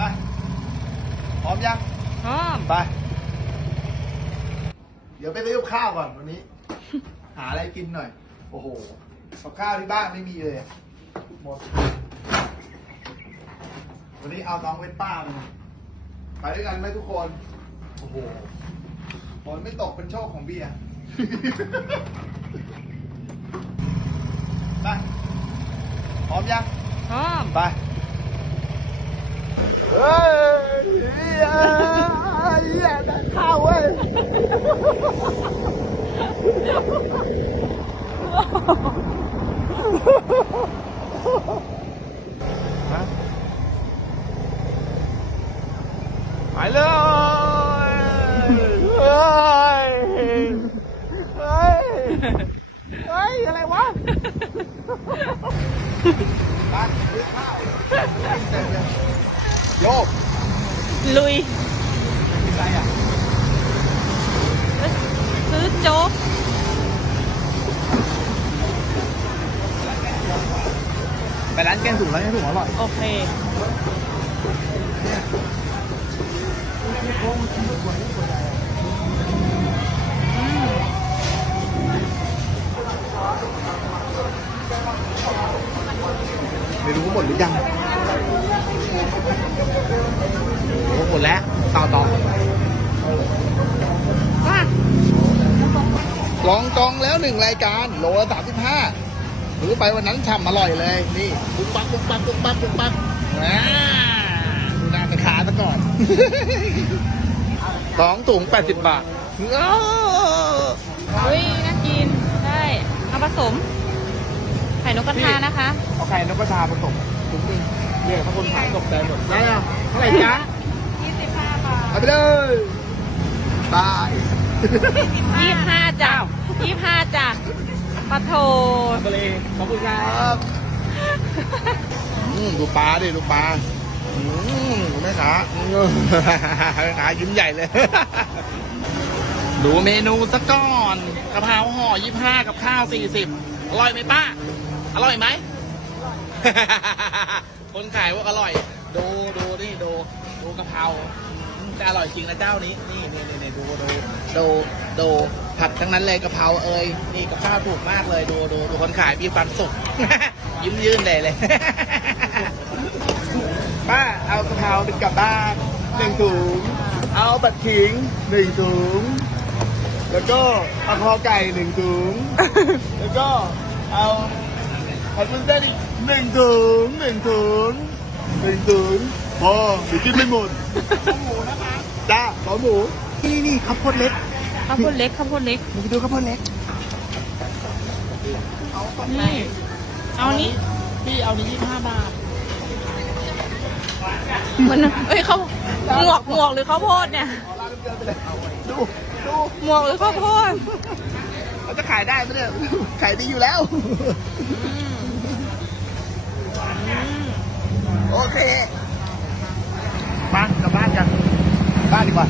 ไปพร้อมยังพร้อมไป เดี๋ยวไปซื้อกับข้าวก่อนวันนี้ หาอะไรกินหน่อย โอ้โหกับข้าวที่บ้านไม่มีเลยอะหมด วันนี้เอาน้องเวทป้ามาไปด้วยกันไหมทุกคน โอ้โหฝนไม่ตกเป็นโชคของเบียร์ ไปพร้อมยังพร้อมไป เฮ้ยเฮียเฮียได้ข้าวเว้ยฮะไปเลยเฮ้ยเฮ้ยเฮ้ยอะไรวะ ไปซื้อข้าว โยกลุยกินอะไรอะซื้อโจ๊กไปร้านแกงถุงร้านแกงถุงอร่อยโอเคอืมไม่รู้ว่าหมดหรือยังโอ้หม ดแล้วต่อต่อว่าลองกองแล้วหนึ่งรายการ โลละสามสิบห้าหรือไปวันนั้นฉ่ำอร่อยเลย นี่ปุ๊บปั๊บปุ๊บปั๊บปุ๊บปั๊บปุ๊บปั๊บอ่าดูหน้าแม่ค้าซะก่อนสองถุงแปดสิบบาทอ้าวอุ้ยน่ากินได้เอาผสม ไข่นกกระทานะคะ เอาไข่นกกระทาผสมถุงหนึงเรียกเขาคนขายตกใจหมดได้อะเท่าไหร่จ๊ะ25บาท เอาไปเลยตาย25จ้ะ25จ้ะปะโถไปเลยขอบคุณครับอืมดูปลาดิดูปลาอืมแม่ค้าอืมแม่ค้ายิ้มใหญ่เลย ดูเมนูสักก่อนกะเพราห่อยี่ห้ากับข้าวสี่สิบอร่อยไหมป้า อร่อยไหมคนขายว่าอร่อย ดูดูนี่ดูดูกะเพราอืม แต่อร่อยจริงนะเจ้านี้ นี่นี่นี่นี่ดูดูดูดูผัดทั้งนั้นเลยกะเพราเอ้ยนี่กับข้าวถูกมากเลยดูดูดูคนขายมีความสุข ยิ้มยื่นเลยเลย ป้าเอากะเพราเป็นกลับบ้านหนึ่งถุง เอาบัตรขิงหนึ่งถุง แล้วก็เอาคอไก่หนึ่งถุง แล้วก็เอาผัดวุ้นเส้นอีกหนึ่งถุงหนึ่งถุงหนึ่งถุง พอเดี๋ยวกินไม่หมดหมูนะคะจ้าขอหมู นี่นี่ข้าวโพดเล็กข้าวโพดเล็กข้าวโพดเล็กมึงดูข้าวโพดเล็ก นี่ เอานี้ พี่เอานี้ยี่ห้าบาทมันเอ้ยเขาหมวกหมวกหรือข้าวโพดเนี่ยเอาร้านเดิมไปเลยดูดูหมวกหรือข้าวโพดเราจะขายได้ไหมเนี่ย ขายดีอยู่แล้ว โอเคมากลับบ้านกัน บ้านดีกว่า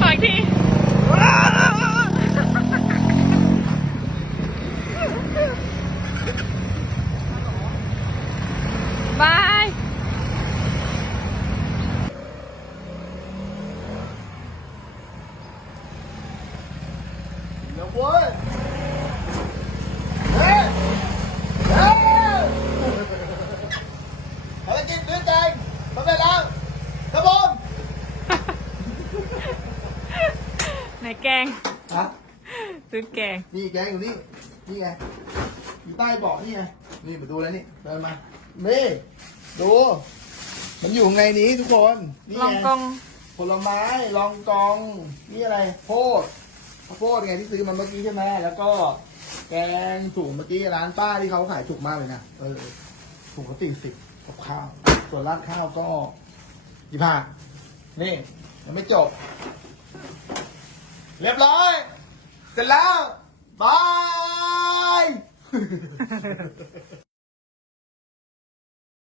ขออีกทีบาย เดี๋ยวเว้ยเฮ้ยเฮ้ยภารกิจซื้อแตงสำเร็จแล้วครับผม ไหนแกงฮะซื้อแกง นี่แกงอยู่นี่ นี่ไง อยู่ใต้เบาะนี่ไง นี่มาดูแล้วนี่เดินมานี่ดู มันอยู่ข้างในนี้ทุกคน นี่ลองไงกอง ผลไม้ ลองกอง นี่อะไร โพด ข้าวโพดไงที่ซื้อมาเมื่อกี้ใช่ไหมแล้วก็แกงถุงเมื่อกี้ร้านป้าที่เขาขายถูกมากเลยนะเออถุงเขาตีสิบกับข้าว ส่วนราดข้าวก็ยี่ห้านี่ยังไม่จบ เรียบร้อย เสร็จแล้วบาย